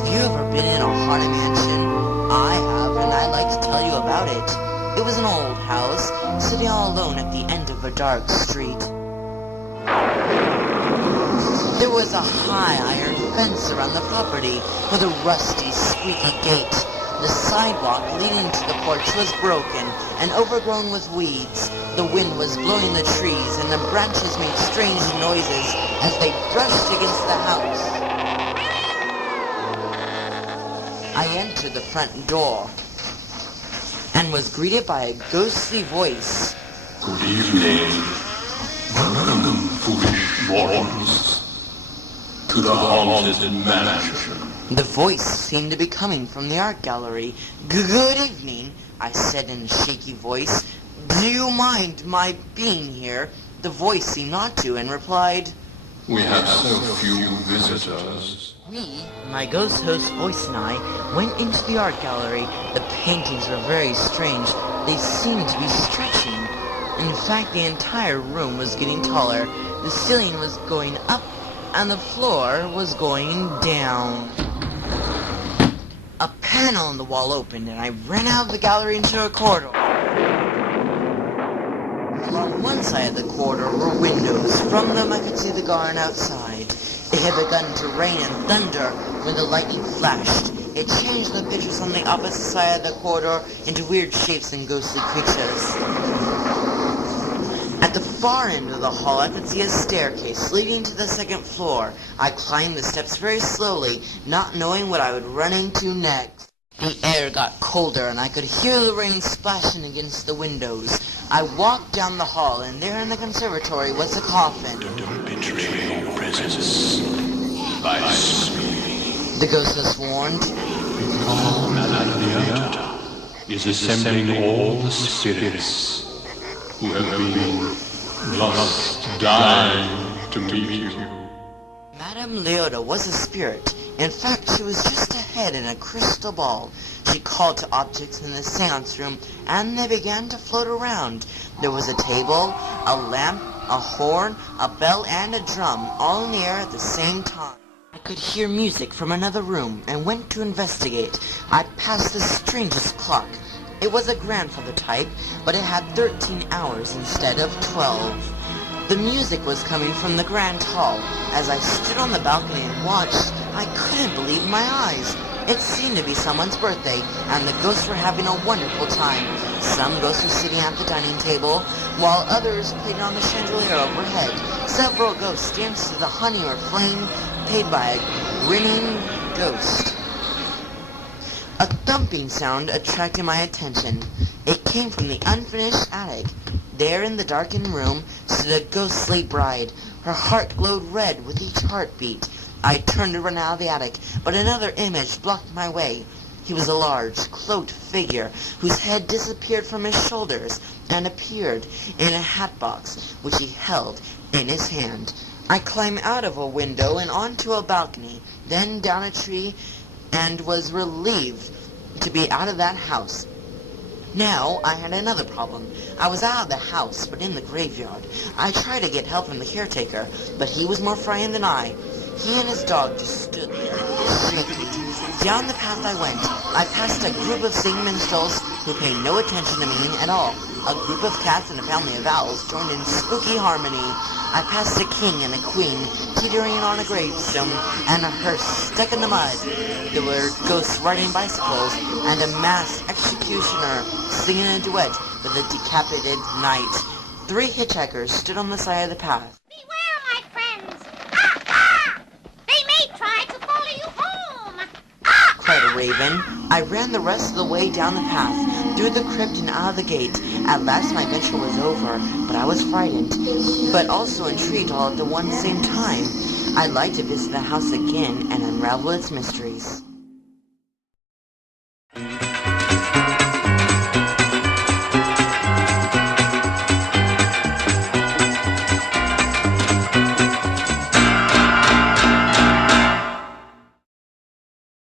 Have you ever been in a haunted mansion? I have, and I'd like to tell you about it. It was an old house, sitting all alone at the end of a dark street. There was a high iron fence around the property, with a rusty, squeaky gate. The sidewalk leading to the porch was broken and overgrown with weeds. The wind was blowing the trees, and the branches made strange noises as they brushed against the house. I entered the front door and was greeted by a ghostly voice. Good evening. Welcome, foolish mortals, to the haunted mansion. The voice seemed to be coming from the art gallery. Good evening, I said in a shaky voice. Do you mind my being here? The voice seemed not to, and replied, We have so few visitors. We, my ghost host voice and I, went into the art gallery. The paintings were very strange. They seemed to be stretching. In fact, the entire room was getting taller. The ceiling was going up, and the floor was going down. A panel on the wall opened, and I ran out of the gallery into a corridor. Along one side of the corridor were windows. From them I could see the garden outside. It had begun to rain and thunder when the lightning flashed. It changed the pictures on the opposite side of the corridor into weird shapes and ghostly creatures. At the far end of the hall, I could see a staircase leading to the second floor. I climbed the steps very slowly, not knowing what I would run into next. The air got colder, and I could hear the rain splashing against the windows. I walked down the hall, and there in the conservatory was a coffin. Don't betray your presence by speaking. The ghostess warned. Because Maladiata is assembling all the spirits who have been lost, dying to meet you. Madame Leota was a spirit. In fact, she was just a head in a crystal ball. She called to objects in the seance room, and they began to float around. There was a table, a lamp, a horn, a bell, and a drum, all in the air at the same time. I could hear music from another room, and went to investigate. I passed the strangest clock. It was a grandfather type, but it had 13 hours instead of 12. The music was coming from the grand hall. As I stood on the balcony and watched, I couldn't believe my eyes. It seemed to be someone's birthday, and the ghosts were having a wonderful time. Some ghosts were sitting at the dining table, while others played on the chandelier overhead. Several ghosts danced to the honey or flame paid by a grinning ghost. A thumping sound attracted my attention. It came from the unfinished attic. There in the darkened room stood a ghostly bride. Her heart glowed red with each heartbeat. I turned to run out of the attic, but another image blocked my way. He was a large, cloaked figure whose head disappeared from his shoulders and appeared in a hat box which he held in his hand. I climbed out of a window and onto a balcony, then down a tree, and was relieved to be out of that house. Now I had another problem. I was out of the house, but in the graveyard. I tried to get help from the caretaker, but he was more frightened than I. He and his dog just stood there, shaking. Down the path I went. I passed a group of singing minstrels who paid no attention to me at all. A group of cats and a family of owls joined in spooky harmony. I passed a king and a queen teetering on a gravestone and a hearse stuck in the mud. There were ghosts riding bicycles and a masked executioner singing a duet with a decapitated knight. 3 hitchhikers stood on the side of the path. Beware, my friends! Ah, ah! They may try to follow you home! Ah, Cried a raven. I ran the rest of the way down the path, through the crypt and out of the gate. At last my adventure was over, but I was frightened, but also intrigued all at the one same time. I'd like to visit the house again and unravel its mysteries.